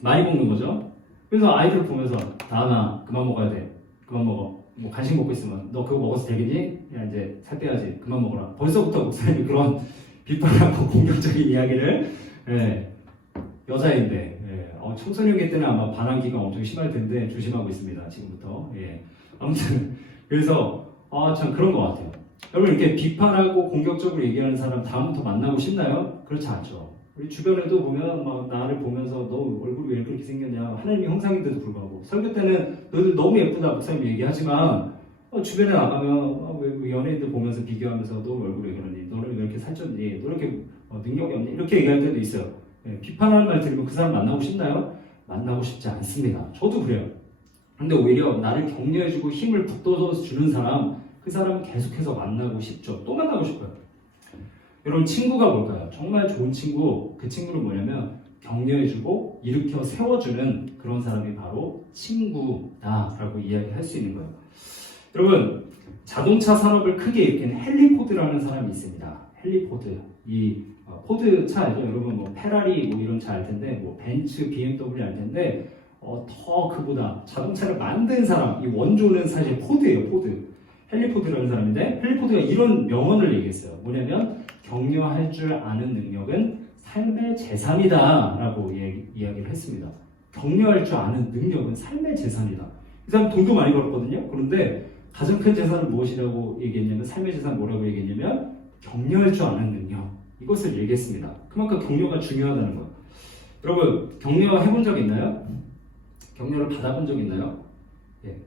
많이 먹는 거죠. 그래서 아이들을 보면서 다하나 그만 먹어야 돼. 그만 먹어. 뭐 간식 먹고 있으면 너 그거 먹어서 되겠니? 야 이제 살 빼야지. 그만 먹어라. 벌써부터 목사님이 그런 비판하고 공격적인 이야기를 여자인데 청소년기 때는 아마 반항기가 엄청 심할 텐데 조심하고 있습니다. 지금부터. 아무튼 그래서 참 그런 것 같아요. 여러분 이렇게 비판하고 공격적으로 얘기하는 사람 다음부터 만나고 싶나요? 그렇지 않죠. 우리 주변에도 보면 막 나를 보면서 너 얼굴이 왜 그렇게 생겼냐, 하나님의 형상인데도 불구하고 설교 때는 너희들 너무 예쁘다 목사님 얘기하지만 주변에 나가면 왜 연예인들 보면서 비교하면서 너 얼굴이 왜 그러니, 너는 왜 이렇게 살쪘니, 너 이렇게 능력이 없니, 이렇게 얘기할 때도 있어요. 비판하는 말 들으면 그 사람 만나고 싶나요? 만나고 싶지 않습니다. 저도 그래요. 근데 오히려 나를 격려해주고 힘을 북돋워 주는 사람, 그 사람은 계속해서 만나고 싶죠. 또 만나고 싶어요. 여러분 친구가 뭘까요? 정말 좋은 친구, 그 친구는 뭐냐면 격려해주고 일으켜 세워주는 그런 사람이 바로 친구다라고 이야기할 수 있는 거예요. 여러분 자동차 산업을 크게 일으킨 헨리 포드라는 사람이 있습니다. 헨리 포드, 이 포드 차 알죠? 여러분 뭐 페라리 뭐 이런 차 알 텐데, 뭐 벤츠, BMW 알 텐데 더 그보다 자동차를 만든 사람, 이 원조는 사실 포드예요. 포드. 헨리 포드라는 사람인데 헨리 포드가 이런 명언을 얘기했어요. 뭐냐면 격려할 줄 아는 능력은 삶의 재산이다 라고 이야기를 했습니다. 격려할 줄 아는 능력은 삶의 재산이다. 이 사람 돈도 많이 벌었거든요. 그런데 가장 큰 재산은 무엇이라고 얘기했냐면, 삶의 재산 뭐라고 얘기했냐면 격려할 줄 아는 능력, 이것을 얘기했습니다. 그만큼 격려가 중요하다는 거예요. 여러분 격려 해본 적 있나요? 격려를 받아본 적 있나요?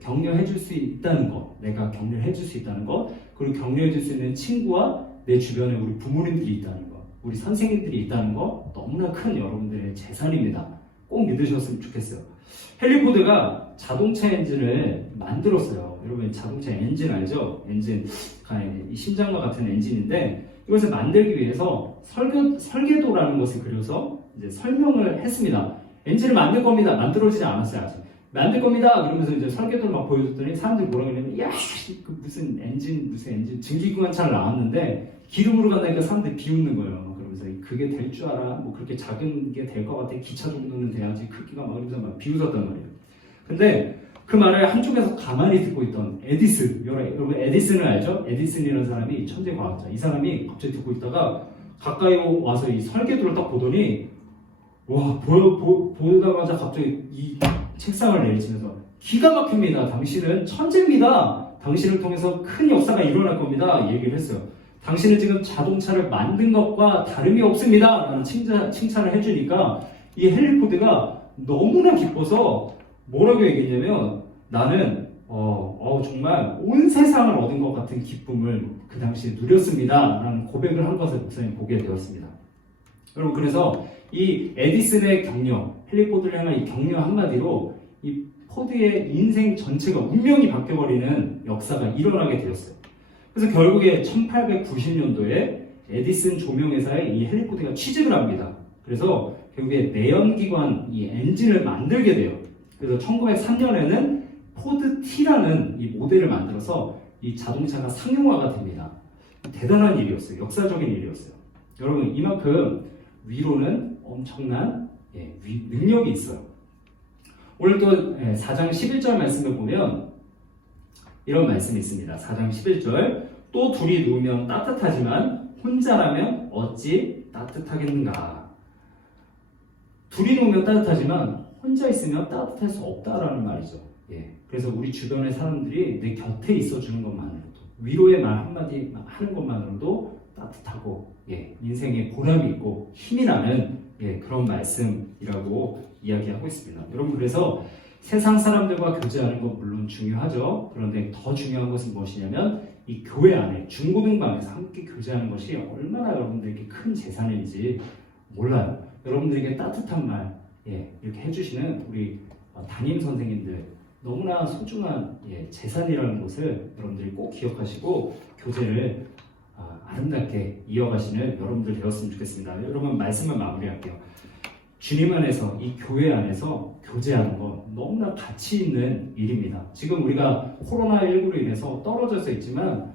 격려해 줄 수 있다는 것, 내가 격려해 줄 수 있다는 것, 그리고 격려해 줄 수 있는 친구와 내 주변에 우리 부모님들이 있다는 것, 우리 선생님들이 있다는 것, 너무나 큰 여러분들의 재산입니다. 꼭 믿으셨으면 좋겠어요. 헨리 포드가 자동차 엔진을 만들었어요. 여러분 자동차 엔진 알죠? 엔진, 이 심장과 같은 엔진인데 이것을 만들기 위해서 설계도라는 것을 그려서 이제 설명을 했습니다. 엔진을 만들 겁니다. 만들어지지 않았어요 아직. 만들 겁니다. 그러면서 이제 설계도를 막 보여줬더니 사람들이 뭐라고 했냐면, 야, 그 무슨 엔진, 증기기관차를 나왔는데 기름으로 간다니까 사람들이 비웃는 거예요. 그러면서 그게 될 줄 알아? 뭐 그렇게 작은 게 될 것 같아? 기차 정도는 돼야지 크기가 막 이러면서 막 비웃었단 말이에요. 근데 그 말을 한쪽에서 가만히 듣고 있던 에디슨, 여러분 에디슨을 알죠? 에디슨이라는 사람이 천재 과학자. 이 사람이 갑자기 듣고 있다가 가까이 와서 이 설계도를 딱 보더니 와, 보다가자 갑자기 이 책상을 내리치면서 기가 막힙니다. 당신은 천재입니다. 당신을 통해서 큰 역사가 일어날 겁니다. 얘기를 했어요. 당신은 지금 자동차를 만든 것과 다름이 없습니다. 라는 칭찬을 해주니까 이 헨리 포드가 너무나 기뻐서 뭐라고 얘기했냐면 나는 정말 온 세상을 얻은 것 같은 기쁨을 그 당시에 누렸습니다. 라는 고백을 한 것을 목사님 보게 되었습니다. 여러분, 그래서 이 에디슨의 격려, 헨리 포드를 향한 이 격려 한마디로 이 포드의 인생 전체가 운명이 바뀌어버리는 역사가 일어나게 되었어요. 그래서 결국에 1890년도에 에디슨 조명회사에 이 헨리 포드가 취직을 합니다. 그래서 결국에 내연기관 이 엔진을 만들게 돼요. 그래서 1903년에는 포드 T라는 이 모델을 만들어서 이 자동차가 상용화가 됩니다. 대단한 일이었어요. 역사적인 일이었어요. 여러분, 이만큼 위로는 엄청난 능력이 있어요. 오늘 또 4장 11절 말씀을 보면 이런 말씀이 있습니다. 4장 11절, 또 둘이 누우면 따뜻하지만 혼자라면 어찌 따뜻하겠는가. 둘이 누우면 따뜻하지만 혼자 있으면 따뜻할 수 없다라는 말이죠. 그래서 우리 주변의 사람들이 내 곁에 있어주는 것만으로도, 위로의 말 한마디 하는 것만으로도 따뜻하고 인생에 보람이 있고 힘이 나는 그런 말씀이라고 이야기하고 있습니다. 여러분, 그래서 세상 사람들과 교제하는 건 물론 중요하죠. 그런데 더 중요한 것은 무엇이냐면 이 교회 안에 중고등반에서 함께 교제하는 것이 얼마나 여러분들에게 큰 재산인지 몰라요. 여러분들에게 따뜻한 말 이렇게 해주시는 우리 담임 선생님들 너무나 소중한 재산이라는 것을 여러분들이 꼭 기억하시고 교제를 아름답게 이어가시는 여러분들 되었으면 좋겠습니다. 여러분, 말씀을 마무리할게요. 주님 안에서, 이 교회 안에서 교제하는 건 너무나 가치 있는 일입니다. 지금 우리가 코로나19로 인해서 떨어져서 있지만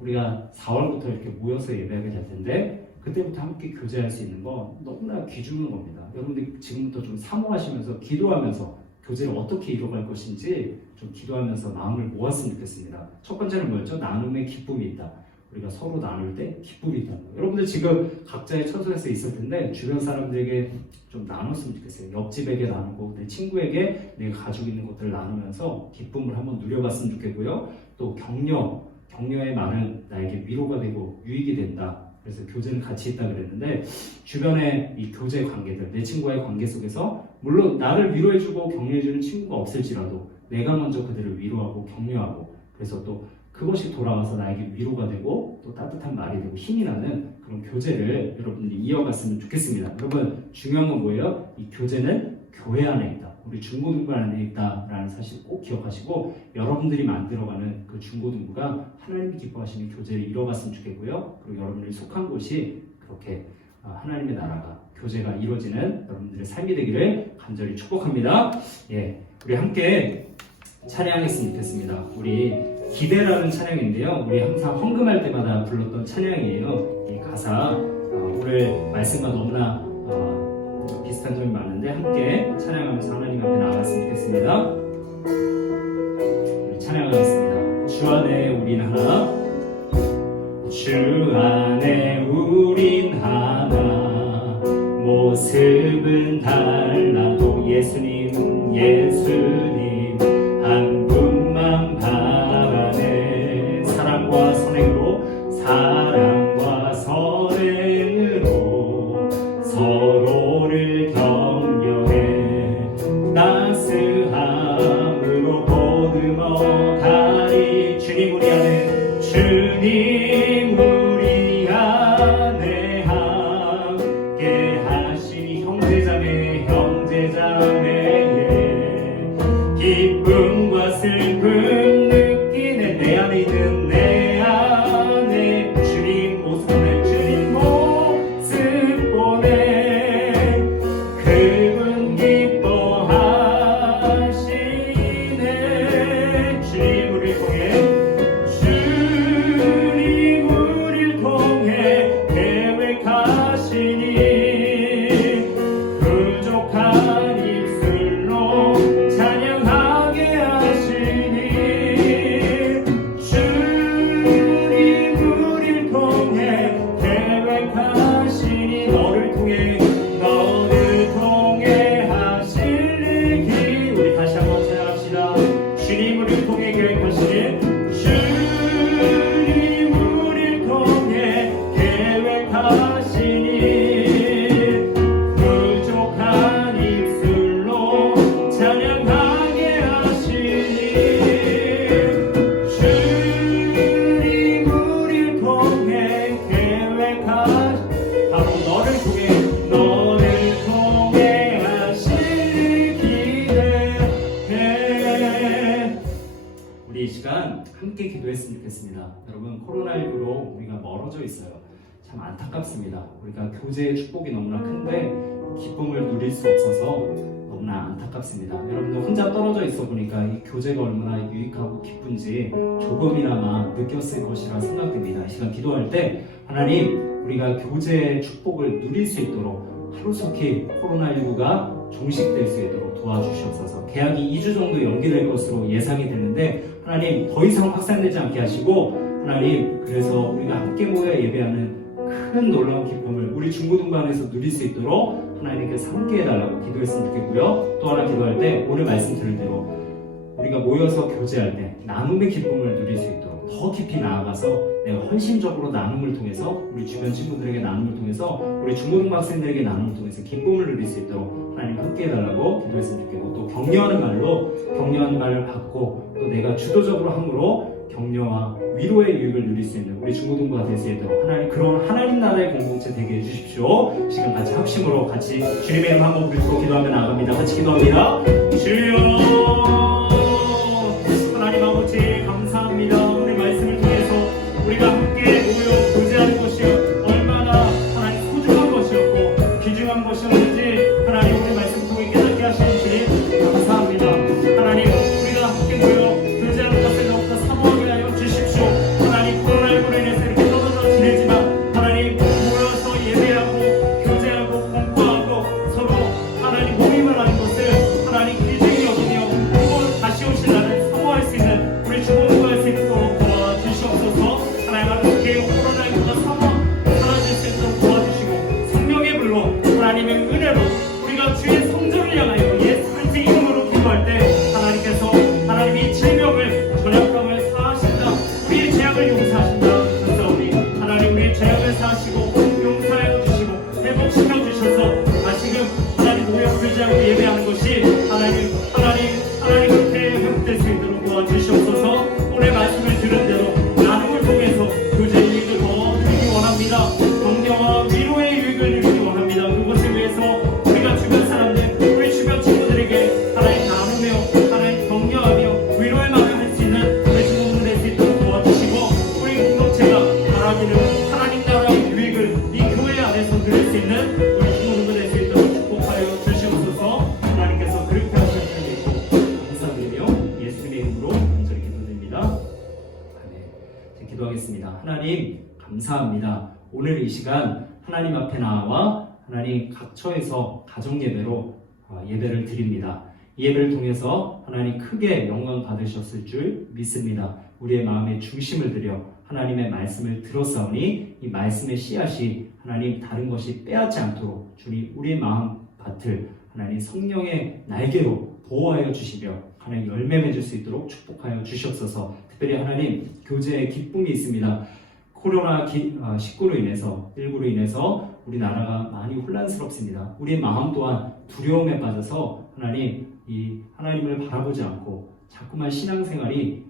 우리가 4월부터 이렇게 모여서 예배하게 될 텐데 그때부터 함께 교제할 수 있는 건 너무나 귀중한 겁니다. 여러분들 지금부터 좀 사모하시면서 기도하면서 교제를 어떻게 이뤄갈 것인지 좀 기도하면서 마음을 모았으면 좋겠습니다. 첫 번째는 뭐였죠? 나눔의 기쁨이 있다. 우리가 서로 나눌 때 기쁨이 있다. 여러분들 지금 각자의 처소에서 있을 텐데 주변 사람들에게 좀 나눴으면 좋겠어요. 옆집에게 나누고 내 친구에게 내가 가지고 있는 것들을 나누면서 기쁨을 한번 누려봤으면 좋겠고요. 또 격려의 말은 나에게 위로가 되고 유익이 된다. 그래서 교제는 같이 있다 그랬는데 주변의 이 교제 관계들, 내 친구와의 관계 속에서 물론 나를 위로해주고 격려해주는 친구가 없을지라도 내가 먼저 그들을 위로하고 격려하고 그래서 또 그것이 돌아와서 나에게 위로가 되고 또 따뜻한 말이 되고 힘이 나는 그런 교제를 여러분들이 이어갔으면 좋겠습니다. 여러분, 중요한 건 뭐예요? 이 교제는 교회 안에 있다. 우리 중고등부 안에 있다라는 사실 꼭 기억하시고 여러분들이 만들어가는 그 중고등부가 하나님이 기뻐하시는 교제를 이뤄갔으면 좋겠고요. 그리고 여러분들이 속한 곳이 그렇게 하나님의 나라가 교제가 이루어지는 여러분들의 삶이 되기를 간절히 축복합니다. 우리 함께 찬양했으면 좋겠습니다. 우리 기대라는 찬양인데요. 우리 항상 헌금할 때마다 불렀던 찬양이에요. 이 가사 오늘 말씀과 너무나 비슷한 점이 많은데 함께 찬양하면서 하나님 앞에 나아갔으면 좋겠습니다. 우리 찬양하겠습니다. 주 안에 우린 하나, 주 안에 우린 하나, 모습은 달라도 예수님 한 분만 바라네. 사랑과 선행으로 서로를 격려해 따스함으로 보듬어 가리. 주님 우리 안에 함께 하시니 형제자매의 교제로 우리가 멀어져 있어요. 참 안타깝습니다. 우리가 교제의 축복이 너무나 큰데 기쁨을 누릴 수 없어서 너무나 안타깝습니다. 여러분들 혼자 떨어져 있어 보니까 이 교제가 얼마나 유익하고 기쁜지 조금이나마 느꼈을 것이라 생각됩니다. 이 시간 기도할 때 하나님, 우리가 교제의 축복을 누릴 수 있도록 하루속히 코로나19가 종식될 수 있도록 도와주시옵소서. 개학이 2주 정도 연기될 것으로 예상이 되는데 하나님, 더 이상 확산되지 않게 하시고 하나님, 그래서 우리가 함께 모여 예배하는 큰 놀라운 기쁨을 우리 중고등부 안에서 누릴 수 있도록 하나님께서 함께 해달라고 기도했으면 좋겠고요. 또 하나 기도할 때 오늘 말씀 들은 대로 우리가 모여서 교제할 때 나눔의 기쁨을 누릴 수 있도록 더 깊이 나아가서 내가 헌신적으로 나눔을 통해서 우리 주변 친구들에게 나눔을 통해서 우리 중고등부 학생들에게 나눔을 통해서 기쁨을 누릴 수 있도록 하나님 함께 해달라고 기도했으면 좋겠고, 또 격려하는 말을 받고 또 내가 주도적으로 함으로 격려와 위로의 유익을 누릴 수 있는 우리 중고등부가 될 수 있도록 하나님, 그런 하나님 나라의 공동체 되게 해주십시오. 지금 같이 합심으로 같이 주님의 이름 한번 부르고 기도하며 나갑니다. 같이 기도합니다. 주여 하나님 아버지 감사합니다. 오늘 말씀을 통해서 우리가 함께 모여 교제하는 것이 얼마나 하나님 소중한 것이었고 귀중한 것이었는지 하나님 오늘 말씀 통해 깨닫게 하시는 주님 감사합니다. 하나님, 우리가 함께 모여 교제하는 것을 더욱더 사모하게 하여 주십시오. 하나님, 코로나19로 인해서 이렇게 떨어져 지내지만 하나님, 모여서 예배하고 교제하고 공부하고 서로 하나님 모임을 하는 것을 하나님 귀중히 여기며 또 다시 오실 날을 사모할 수 있는 우리 중고등부 할 수 있도록 도와주시옵소서. 하나님, 함께 코로나19가 사라질 수 있도록 도와주시고 생명의 불로 하나님의 은혜로 우리가 주의 성전을 향하여 예수 그리스도의 이름으로 기도할 때 하나님께서 하나님이 질병을 전염병을 사하신다, 우리의 죄악을 용서하신다. 감사오니 하나님, 우리의 죄악을 사하시고 용서하여 주시고 회복시켜 주셔서 다시금 하나님 모여 교제하고 예배하는 것이 하나님 앞에 회복될 수 있도록 도와주시옵소서. 오늘 말씀을 들은 대로 나눔을 통해서 교제의 유익을 더 누리기 원합니다. 격려와 위로의 유익을 누리기 원합니다. 그것을 위해서 우리가 주변 사람들, 우리 주변 친구들에게 하나님 나누며 하나님 격려하며 위로의 말을 할 수 있는 우리 중고등부 될 수 있도록 도와주시고, 우리 공동체가 바라기는 하나님 나라의 유익을 이 교회 안에서 누릴 수 있는 우리 중고등부 될 수 있도록 축복하여 주시옵소서. 하나님께서 그렇게 하실 줄 믿고 감사드리며 예수님의 이름으로 간절히 기도드립니다. 아멘. 이제 기도하겠습니다. 하나님 감사합니다. 오늘 이 시간 하나님 앞에 나와 하나님 각처에서 가정 예배로 예배를 드립니다. 이 예배를 통해서 하나님 크게 영광 받으셨을 줄 믿습니다. 우리의 마음의 중심을 들여 하나님의 말씀을 들었사오니 이 말씀의 씨앗이 하나님 다른 것이 빼앗지 않도록 주님 우리의 마음 밭을 하나님 성령의 날개로 보호하여 주시며 하나님 열매 맺을 수 있도록 축복하여 주시옵소서. 특별히 하나님 교제의 기쁨이 있습니다. 코로나19로 인해서 우리나라가 많이 혼란스럽습니다. 우리의 마음 또한 두려움에 빠져서 하나님을 바라보지 않고 자꾸만 신앙생활이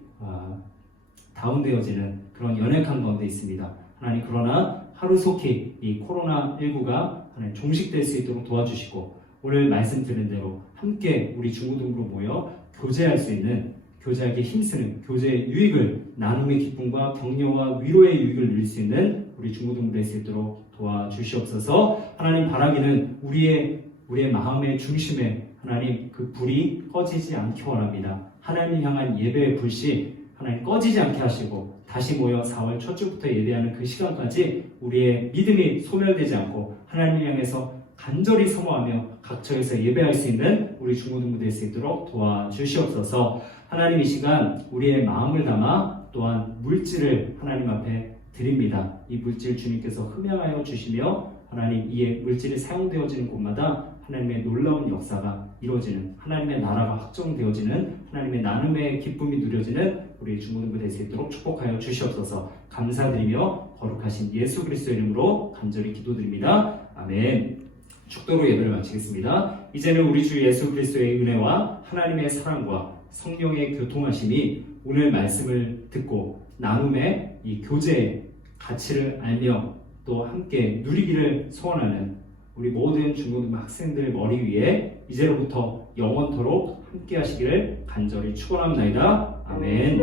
다운되어지는 그런 연약한 가운데 있습니다. 하나님, 그러나 하루속히 이 코로나19가 하나님 종식될 수 있도록 도와주시고, 오늘 말씀 드린 대로 함께 우리 중고등부로 모여 교제할 수 있는, 교제하기에 힘쓰는 교제의 유익을, 나눔의 기쁨과 격려와 위로의 유익을 누릴 수 있는 우리 중고등부 될 수 있도록 도와주시옵소서. 하나님, 바라기는 우리의 마음의 중심에 하나님 그 불이 꺼지지 않기 원합니다. 하나님 향한 예배의 불씨 하나님 꺼지지 않게 하시고, 다시 모여 4월 첫 주부터 예배하는 그 시간까지 우리의 믿음이 소멸되지 않고 하나님 향해서 간절히 사모하며 각처에서 예배할 수 있는 우리 중고등부 될 수 있도록 도와주시옵소서. 하나님, 이 시간 우리의 마음을 담아 또한 물질을 하나님 앞에 드립니다. 이 물질 주님께서 흠양하여 주시며 하나님, 이에 물질이 사용되어지는 곳마다 하나님의 놀라운 역사가 이루어지는, 하나님의 나라가 확정되어지는, 하나님의 나눔의 기쁨이 누려지는 우리 중고등부 될 수 있도록 축복하여 주시옵소서. 감사드리며 거룩하신 예수 그리스도의 이름으로 간절히 기도드립니다. 아멘. 축도로 예배를 마치겠습니다. 이제는 우리 주 예수 그리스도의 은혜와 하나님의 사랑과 성령의 교통하심이 오늘 말씀을 듣고 나눔의 이 교제의 가치를 알며 또 함께 누리기를 소원하는 우리 모든 중고등부 학생들 머리 위에 이제로부터 영원토록 함께 하시기를 간절히 축원합니다. 아멘.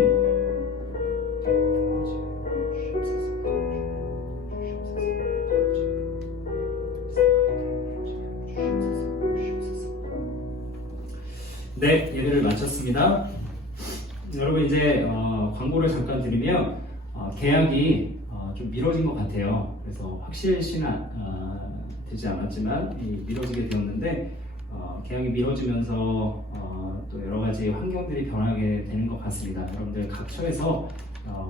네, 예배를 마쳤습니다. 여러분 이제 광고를 잠깐 드리면 계약이 좀 미뤄진 것 같아요. 그래서 확실시는 되지 않았지만 미뤄지게 되었는데 계약이 미뤄지면서 또 여러 가지 환경들이 변하게 되는 것 같습니다. 여러분들 각 처에서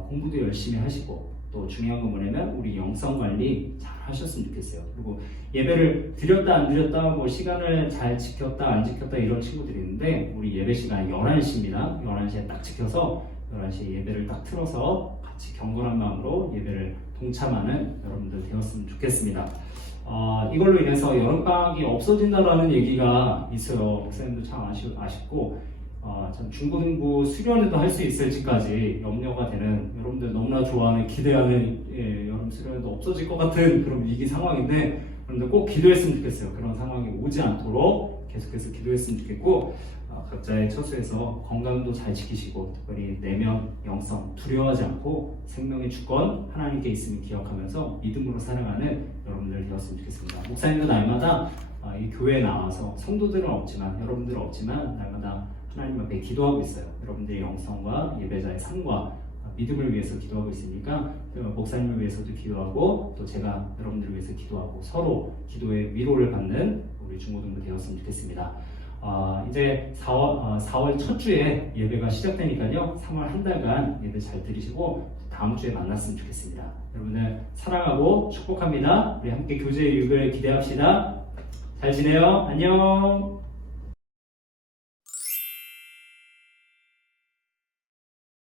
공부도 열심히 하시고 또 중요한 건 뭐냐면 우리 영성 관리 잘 하셨으면 좋겠어요. 그리고 예배를 드렸다 안 드렸다 뭐 시간을 잘 지켰다 안 지켰다 이런 친구들이 있는데 우리 예배 시간 11시입니다. 11시에 딱 지켜서 11시에 예배를 딱 틀어서 같이 경건한 마음으로 예배를 동참하는 여러분들 되었으면 좋겠습니다. 이걸로 인해서 여름방학이 없어진다라는 얘기가 있어요. 목사님도 참 아쉽고 참 중고등부 수련회도 할 수 있을지까지 염려가 되는 여러분들 너무나 좋아하는 기대하는 여름 수련회도 없어질 것 같은 그런 위기 상황인데 여러분들 꼭 기도했으면 좋겠어요. 그런 상황이 오지 않도록 계속해서 기도했으면 좋겠고 각자의 처소에서 건강도 잘 지키시고 특별히 내면 영성 두려워하지 않고 생명의 주권 하나님께 있음을 기억하면서 믿음으로 살아가는 여러분들 되었으면 좋겠습니다. 목사님도 날마다 이 교회에 나와서 성도들은 없지만 여러분들은 없지만 날마다 하나님 앞에 기도하고 있어요. 여러분들의 영성과 예배자의 삶과 믿음을 위해서 기도하고 있으니까 목사님을 위해서도 기도하고 또 제가 여러분들을 위해서 기도하고 서로 기도의 위로를 받는 우리 중고등부 되었으면 좋겠습니다. 이제 4월 첫 주에 예배가 시작되니까요. 3월 한 달간 예배 잘 들으시고 다음 주에 만났으면 좋겠습니다. 여러분들 사랑하고 축복합니다. 우리 함께 교제의 유익을 기대합시다. 잘 지내요. 안녕.